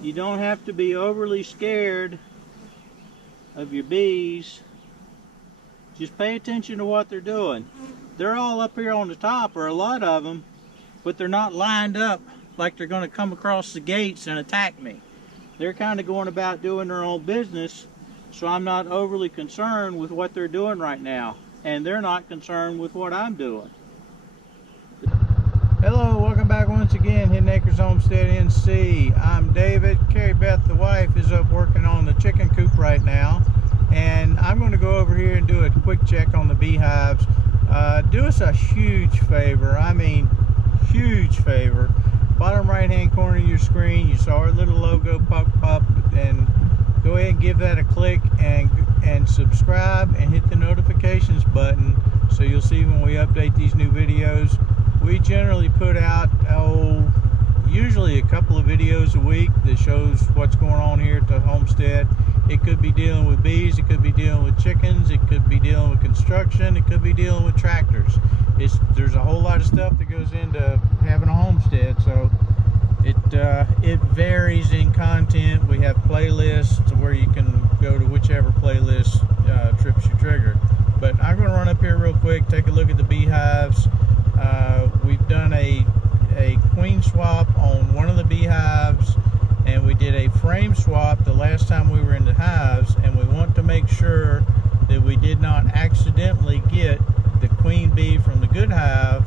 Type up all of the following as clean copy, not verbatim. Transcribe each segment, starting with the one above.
You don't have to be overly scared of your bees. Just pay attention to what they're doing. They're all up here on the top, or a lot of them, but they're not lined up like they're going to come across the gates and attack me. They're kind of going about doing their own business, so I'm not overly concerned with what they're doing right now, and they're not concerned with what I'm doing. Hello, welcome back once again, Hidden Acres Homestead NC. I'm David. Carrie Beth, the wife, is up working on the chicken coop right now, and I'm going to go over here and do a quick check on the beehives. Do us a huge favor, I mean huge favor. Bottom right hand corner of your screen, you saw our little logo pop up, and go ahead and give that a click and subscribe and hit the notifications button so you'll see when we update these new videos. We generally put out usually a couple of videos a week that shows what's going on here at the homestead. It could be dealing with bees, it could be dealing with chickens, it could be dealing with construction, it could be dealing with tractors. There's a whole lot of stuff that goes into having a homestead, so it varies in content. We have playlists where you can go to whichever playlist trips your trigger. But I'm going to run up here real quick, take a look at the beehives. We've done a queen swap on one of the beehives, and we did a frame swap the last time we were in the hives, and we want to make sure that we did not accidentally get the queen bee from the good hive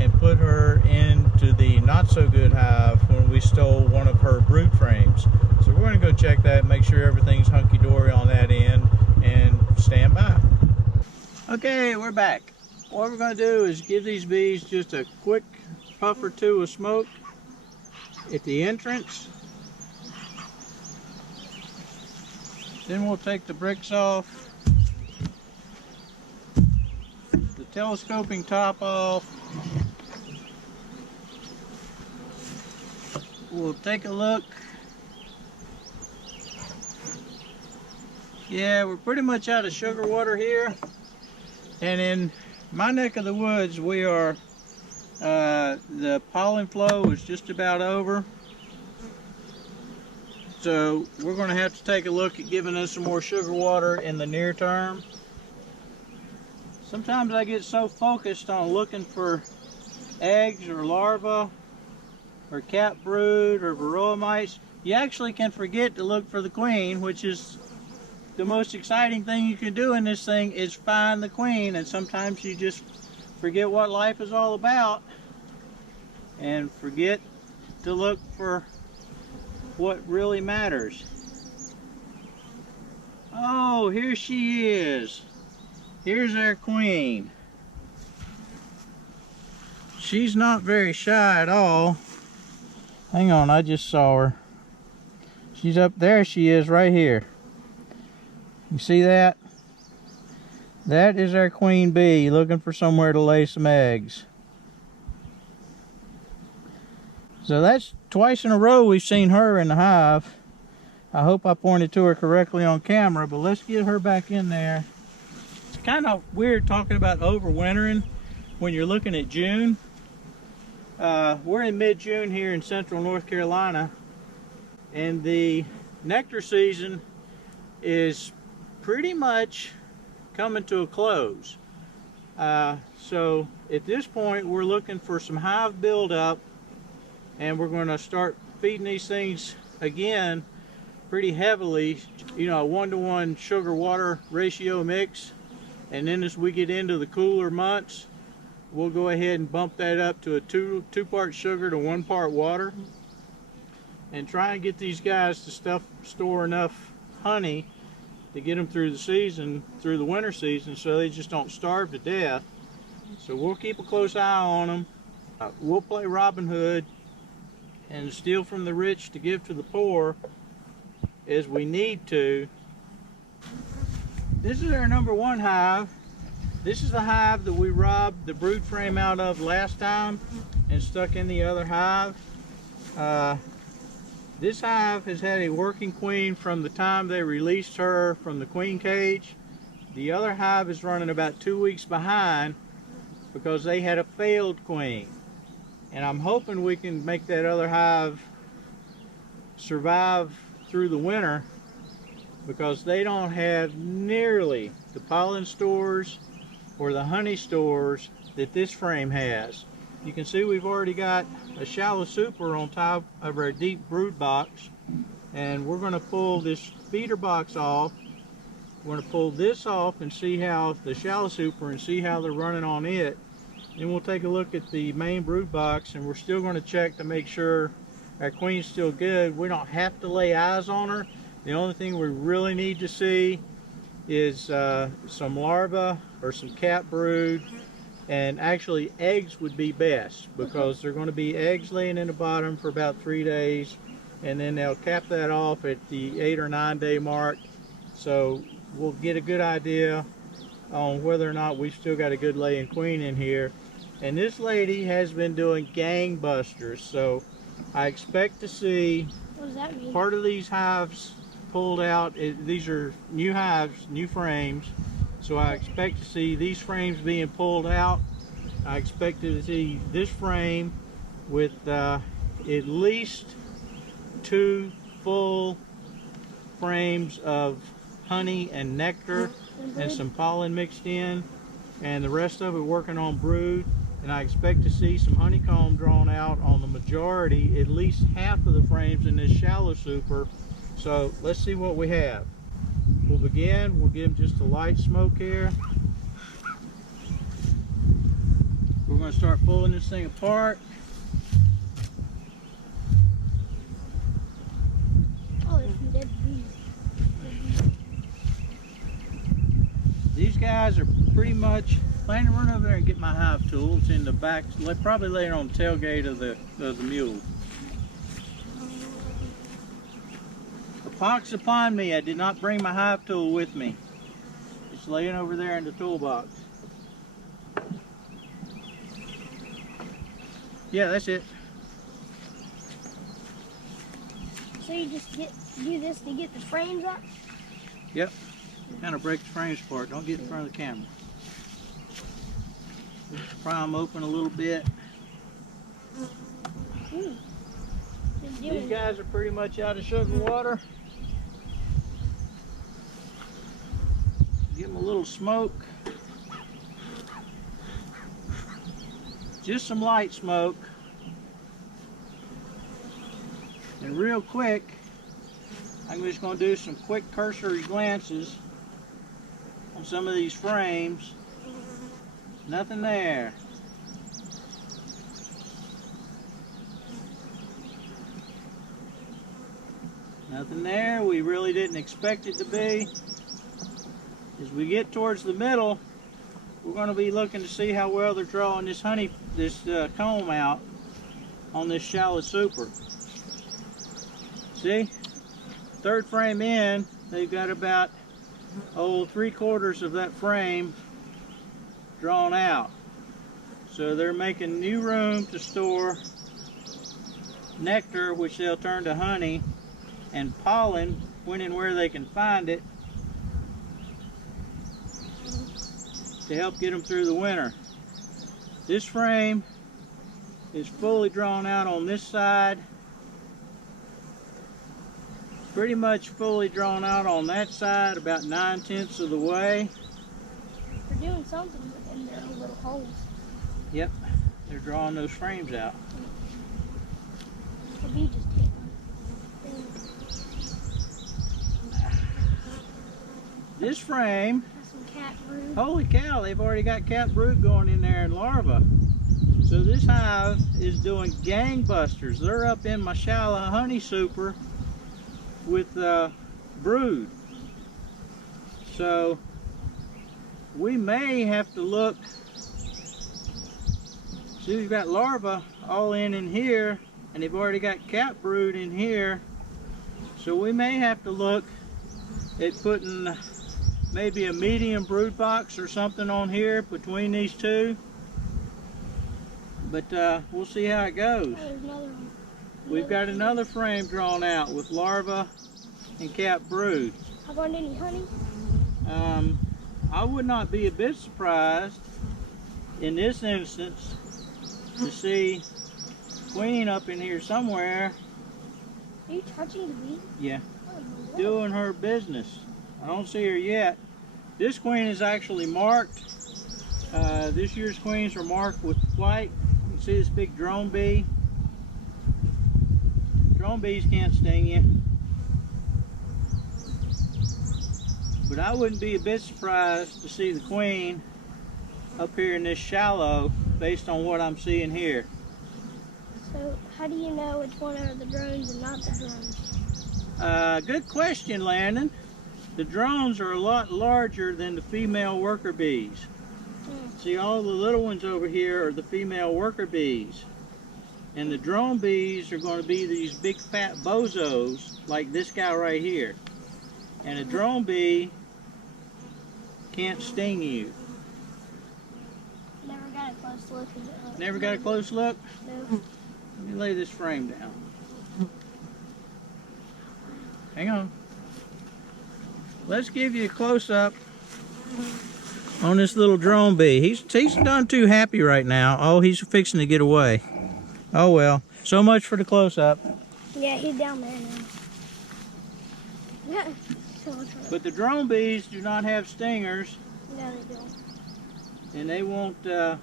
and put her into the not so good hive when we stole one of her brood frames. So we're going to go check that, make sure everything's hunky-dory on that end, and stand by. Okay, we're back. What we're going to do is give these bees just a quick puff or two of smoke at the entrance. Then we'll take the bricks off, the telescoping top off. We'll take a look. Yeah, we're pretty much out of sugar water here. And in my neck of the woods, we are, the pollen flow is just about over. So we're going to have to take a look at giving us some more sugar water in the near term. Sometimes I get so focused on looking for eggs or larvae or cat brood or varroa mites, you actually can forget to look for the queen, which is the most exciting thing you can do in this thing, is find the queen. And sometimes you just forget what life is all about and forget to look for what really matters. Oh, here she is. Here's our queen. She's not very shy at all. Hang on, I just saw her. She's up there. She is right here. You see that? That is our queen bee looking for somewhere to lay some eggs. So that's twice in a row we've seen her in the hive. I hope I pointed to her correctly on camera, but let's get her back in there. It's kind of weird talking about overwintering when you're looking at June. We're in mid-June here in central North Carolina, and the nectar season is pretty much coming to a close. So at this point we're looking for some hive buildup, and we're going to start feeding these things again pretty heavily, you know, a 1-to-1 sugar water ratio mix. And then as we get into the cooler months, we'll go ahead and bump that up to a two part sugar to 1 part water, and try and get these guys to store enough honey to get them through the season, through the winter season, so they just don't starve to death. So we'll keep a close eye on them. We'll play Robin Hood and steal from the rich to give to the poor as we need to. This is our #1 hive. This is the hive that we robbed the brood frame out of last time and stuck in the other hive. This hive has had a working queen from the time they released her from the queen cage. The other hive is running about 2 weeks behind because they had a failed queen. And I'm hoping we can make that other hive survive through the winter because they don't have nearly the pollen stores or the honey stores that this frame has. You can see we've already got a shallow super on top of our deep brood box, and we're going to pull this feeder box off. We're going to pull this off and see how the shallow super and see how they're running on it. Then we'll take a look at the main brood box, and we're still going to check to make sure our queen's still good. We don't have to lay eyes on her. The only thing we really need to see is some larvae or some cat brood, and actually eggs would be best because they're going to be eggs laying in the bottom for about 3 days, and then they'll cap that off at the 8 or 9 day mark. So we'll get a good idea on whether or not we've still got a good laying queen in here. And this lady has been doing gangbusters, so I expect to see what does that mean? Part of these hives pulled out. These are new hives, new frames, so I expect to see these frames being pulled out. I expect to see this frame with at least 2 full frames of honey and nectar and some pollen mixed in, and the rest of it working on brood. And I expect to see some honeycomb drawn out on the majority, at least half of the frames in this shallow super. So let's see what we have. We'll begin, we'll give just a light smoke here. We're going to start pulling this thing apart. Oh, there's some dead bees. These guys are pretty much, plan to run over there and get my hive tool. It's in the back, probably laying on the tailgate of the mule. A pox upon me, I did not bring my hive tool with me. It's laying over there in the toolbox. Yeah, that's it. So you just do this to get the frames up? Yep. Kind of break the frames apart. Don't get in front of the camera. Just pry them open a little bit. These guys are pretty much out of sugar water. Give them a little smoke. Just some light smoke. And real quick, I'm just going to do some quick cursory glances on some of these frames. Nothing there. Nothing there. We really didn't expect it to be. As we get towards the middle, we're going to be looking to see how well they're drawing this comb out on this shallow super. See? Third frame in, they've got about 3/4 of that frame drawn out. So they're making new room to store nectar, which they'll turn to honey, and pollen when and where they can find it, to help get them through the winter. This frame is fully drawn out on this side, pretty much fully drawn out on that side, about 9/10 of the way. They're doing something in their little holes. Yep, they're drawing those frames out. The bee just hit one. This frame, Some cat brood. holy cow, they've already got cat brood going in there and larvae. So this hive is doing gangbusters. They're up in my shallow honey super with brood. So we may have to look. See, we've got larvae all in here, and they've already got cat brood in here. So we may have to look at putting maybe a medium brood box or something on here between these two. But we'll see how it goes. Oh, there's another one. We've got another frame drawn out with larvae and cat brood. Have I found any honey? I would not be a bit surprised in this instance to see queen up in here somewhere. Are you touching the bee? Yeah. Oh, no. Doing her business. I don't see her yet. This queen is actually marked. This year's queens are marked with white. You can see this big drone bee. Drone bees can't sting you. But I wouldn't be a bit surprised to see the queen up here in this shallow based on what I'm seeing here. So how do you know which one are the drones and not the drones? Good question, Landon. The drones are a lot larger than the female worker bees. See, all the little ones over here are the female worker bees. And the drone bees are going to be these big fat bozos like this guy right here. And a drone bee can't sting you. Never got a close look at it. Never got a close look? No. Let me lay this frame down. Hang on. Let's give you a close-up on this little drone bee. He's done too happy right now. Oh, he's fixing to get away. Oh well. So much for the close-up. Yeah, he's down there now. So much for it. But the drone bees do not have stingers, No, they don't. and they won't Like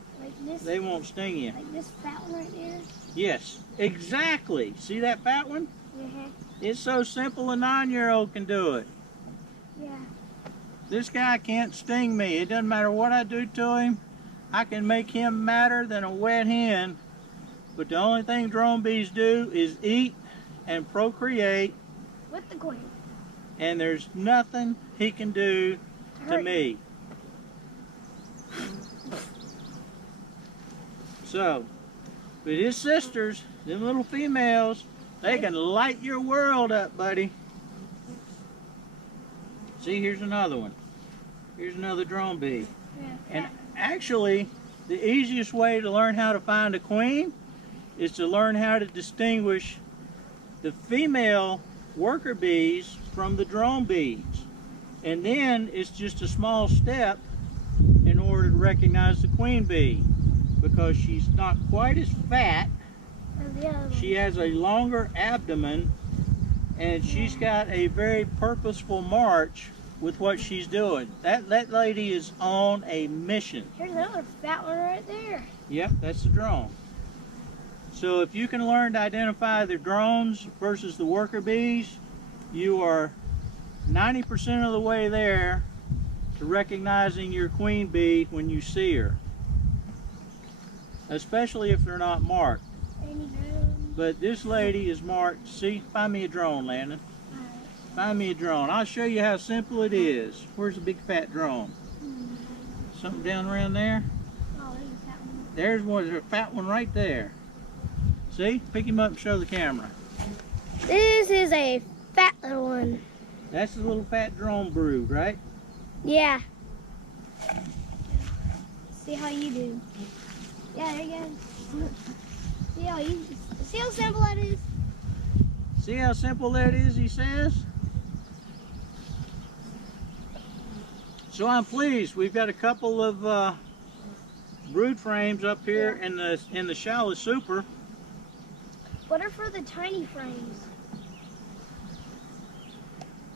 this. they won't sting you. Like this fat one right there. Yes, exactly. See that fat one? Mm-hmm. It's so simple a 9-year-old can do it. Yeah. This guy can't sting me. It doesn't matter what I do to him. I can make him madder than a wet hen. But the only thing drone bees do is eat and procreate, With the queen. and there's nothing he can do to Hurt. me. So, but his sisters, them little females, they can light your world up, buddy. See, here's another one. Here's another drone bee. Yeah. And actually, the easiest way to learn how to find a queen is to learn how to distinguish the female worker bees from the drone bees. And then it's just a small step in order to recognize the queen bee, because she's not quite as fat. And the other one. She has a longer abdomen, and she's got a very purposeful march with what she's doing. That lady is on a mission. Here's another fat one right there. Yep, that's the drone. So if you can learn to identify the drones versus the worker bees, you are 90% of the way there to recognizing your queen bee when you see her. Especially if they're not marked. Any drone. But this lady is marked. See, find me a drone, Landon. Find me a drone. I'll show you how simple it is. Where's the big fat drone? Something down around there? Oh, there's a fat one. There's one, there's a fat one right there. See? Pick him up and show the camera. This is a fat little one. That's the little fat drone brood, right? Yeah. See how you do. Yeah, there you go. See how simple that is? See how simple that is, he says? So I'm pleased. We've got a couple of brood frames up here in the shallow super. What are for the tiny frames?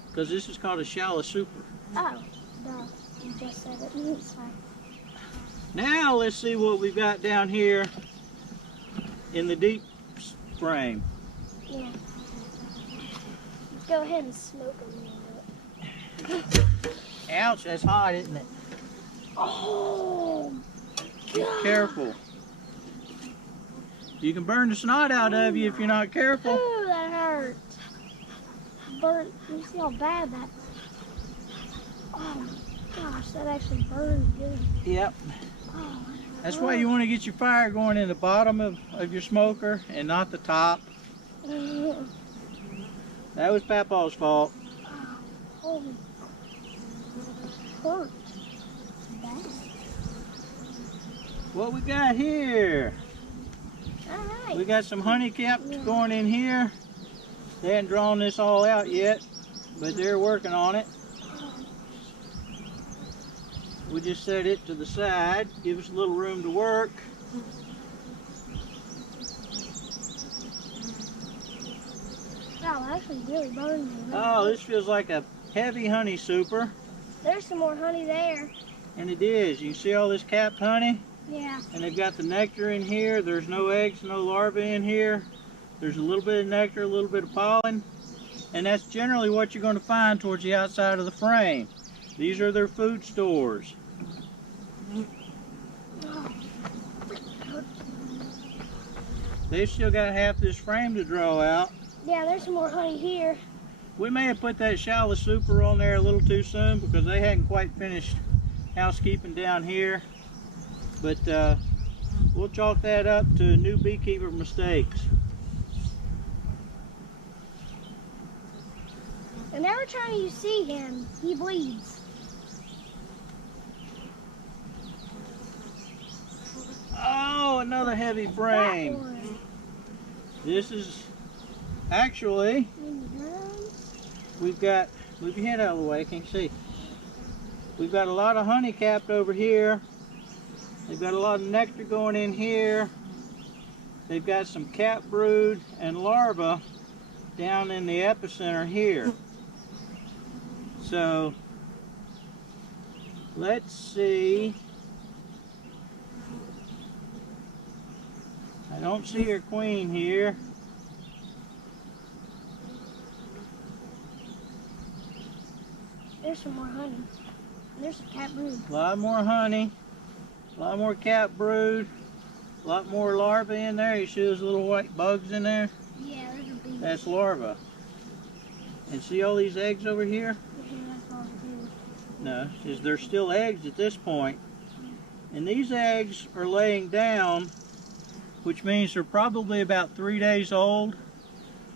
Because this is called a shallow super. Oh, duh. You just said it. Sorry. Now let's see what we've got down here in the deep frame. Yeah. Let's go ahead and smoke them a little bit. Ouch, that's hot, isn't it? Oh, Be God. careful. You can burn the snot out of you if you're not careful. Ooh, that hurt. Burn. You see how bad that. Oh my gosh, that actually burns good. Yep. Oh, That's why you want to get your fire going in the bottom of your smoker and not the top. That was Papaw's fault. Holy. Hurt. Bad. What we got here? All We right. got some honey caps going in here. They hadn't drawn this all out yet, but they're working on it. We just set it to the side, give us a little room to work. Oh, wow, it actually really burns me. Oh, this feels like a heavy honey super. There's some more honey there. And it is. You see all this capped honey? Yeah. And they've got the nectar in here. There's no eggs, no larvae in here. There's a little bit of nectar, a little bit of pollen. And that's generally what you're going to find towards the outside of the frame. These are their food stores. They've still got half this frame to draw out. Yeah, there's some more honey here. We may have put that shallow super on there a little too soon because they hadn't quite finished housekeeping down here. But we'll chalk that up to new beekeeper mistakes. And every time you see him, he bleeds. Oh, another heavy frame. This is actually, we've got, move your head out of the way, I can't see. We've got a lot of honey capped over here. They've got a lot of nectar going in here. They've got some cap brood and larvae down in the epicenter here. So, let's see. I don't see her queen here. There's some more honey. There's some cap brood. A lot more honey. A lot more cap brood. A lot more larvae in there. You see those little white bugs in there? Yeah, there's a bee. That's larvae. And see all these eggs over here? Yeah, that's larvae too. No, they're still eggs at this point. And these eggs are laying down, which means they're probably about 3 days old,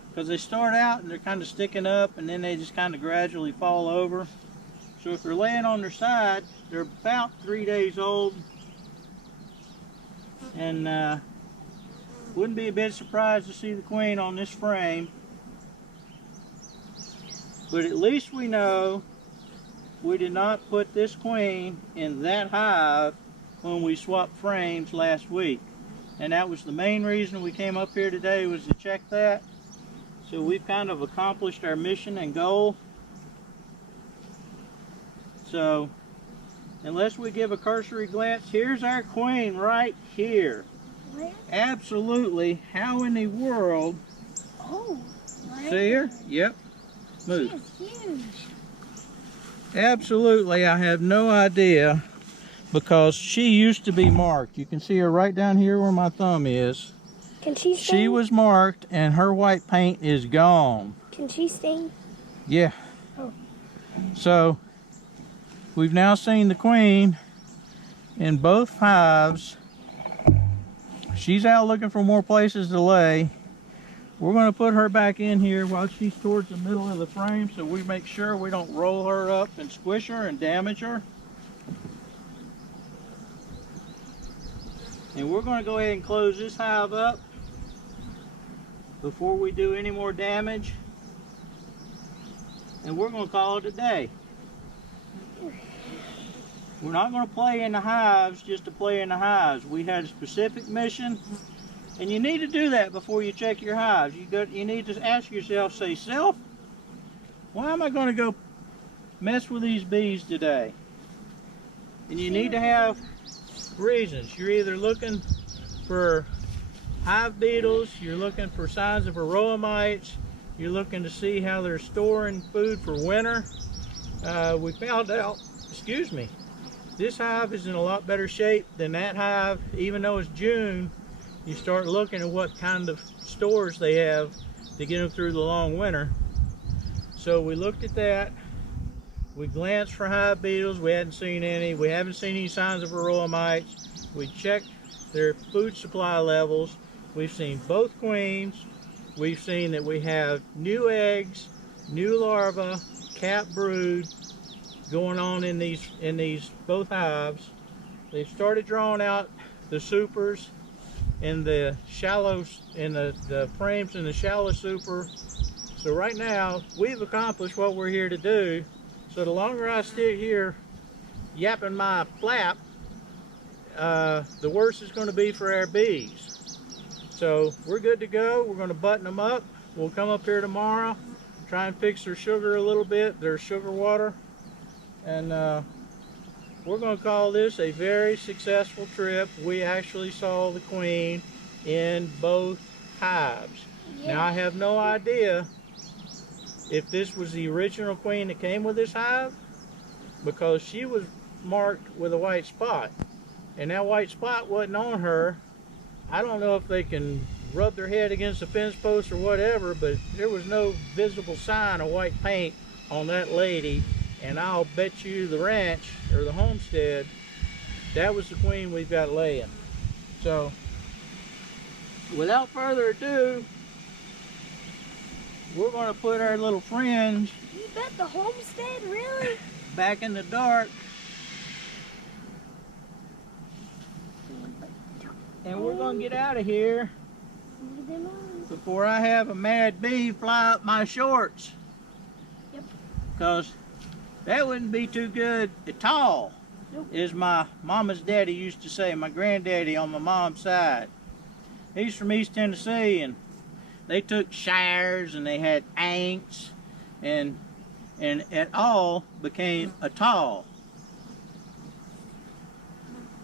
because they start out and they're kind of sticking up and then they just kind of gradually fall over. So if they're laying on their side, they're about 3 days old. And wouldn't be a bit surprised to see the queen on this frame. But at least we know we did not put this queen in that hive when we swapped frames last week. And that was the main reason we came up here today, was to check that. So we've kind of accomplished our mission and goal. So unless we give a cursory glance, here's our queen right here. Where? Absolutely. How in the world? Oh, right. See her? Yep. Move. She is huge. Absolutely. I have no idea, because she used to be marked. You can see her right down here where my thumb is. Can she sting? She was marked and her white paint is gone. Can she sting? Yeah. Oh. So we've now seen the queen in both hives. She's out looking for more places to lay. We're going to put her back in here while she's towards the middle of the frame, so we make sure we don't roll her up and squish her and damage her. And we're going to go ahead and close this hive up before we do any more damage. And we're going to call it a day. We're not going to play in the hives just to play in the hives. We had a specific mission, and you need to do that before you check your hives. You need to ask yourself, say, self, why am I going to go mess with these bees today? And you need to have reasons. You're either looking for hive beetles, you're looking for signs of varroa mites, you're looking to see how they're storing food for winter. We found out, excuse me, this hive is in a lot better shape than that hive. Even though it's June, you start looking at what kind of stores they have to get them through the long winter. So we looked at that. We glanced for hive beetles. We hadn't seen any. We haven't seen any signs of varroa mites. We checked their food supply levels. We've seen both queens. We've seen that we have new eggs, new larvae, cap brood going on in these both hives. They've started drawing out the supers in the shallows, in the frames in the shallow super. So right now we've accomplished what we're here to do. So the longer I stay here yapping my flap, the worse it's going to be for our bees. So we're good to go. We're going to button them up. We'll come up here tomorrow, try and fix their sugar a little bit, their sugar water, and we're going to call this a very successful trip. We actually saw the queen in both hives. Yeah. Now I have no idea if this was the original queen that came with this hive, because she was marked with a white spot, and that white spot wasn't on her. I don't know if they can rub their head against the fence post or whatever, but there was no visible sign of white paint on that lady, and I'll bet you the ranch or the homestead that was the queen we've got laying. So without further ado, we're going to put our little friends, You bet the homestead, really? back in the dark, and we're going to get out of here Leave them on. before I have a mad bee fly up my shorts. Yep. Because that wouldn't be too good at all. Nope. As my mama's daddy used to say, my granddaddy on my mom's side. He's from East Tennessee, and they took shires and they had aints, and it all became a tall.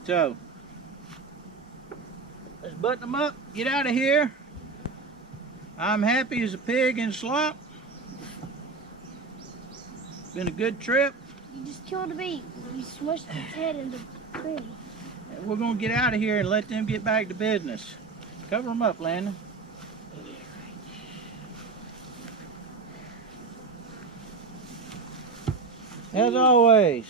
So let's button them up, get out of here. I'm happy as a pig in slop. Been a good trip. You just killed a bee. You smushed its head into the tree. We're gonna get out of here and let them get back to business. Cover them up, Landon. As always,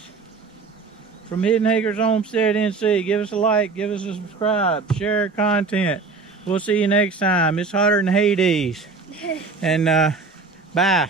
from Hidden Acres Homestead NC, give us a like, give us a subscribe, share our content. We'll see you next time. It's hotter than Hades. And bye.